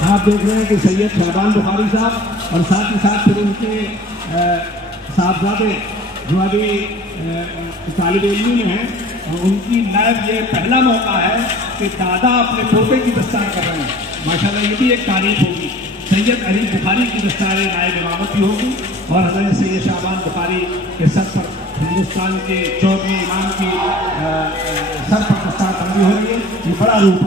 आप देख रहे हैं कि सैयद शाबान बुखारी साहब और साथ ही साथ फिर उनके साहबजादे जो अभी तालिब इल्मी में हैं, उनकी लाइव ये पहला मौका है कि दादा अपने पोते की दस्तार कर रहे हैं। माशाल्लाह ये भी एक तारीफ होगी। सैयद अली बुखारी की दस्तार नायब इमामत भी होगी और हज़रत सैयद शाबान बुखारी के सर पर हिंदुस्तान के 14वें इमाम की सर पर दस्तार बंदी हो रही है। ये बड़ा रूप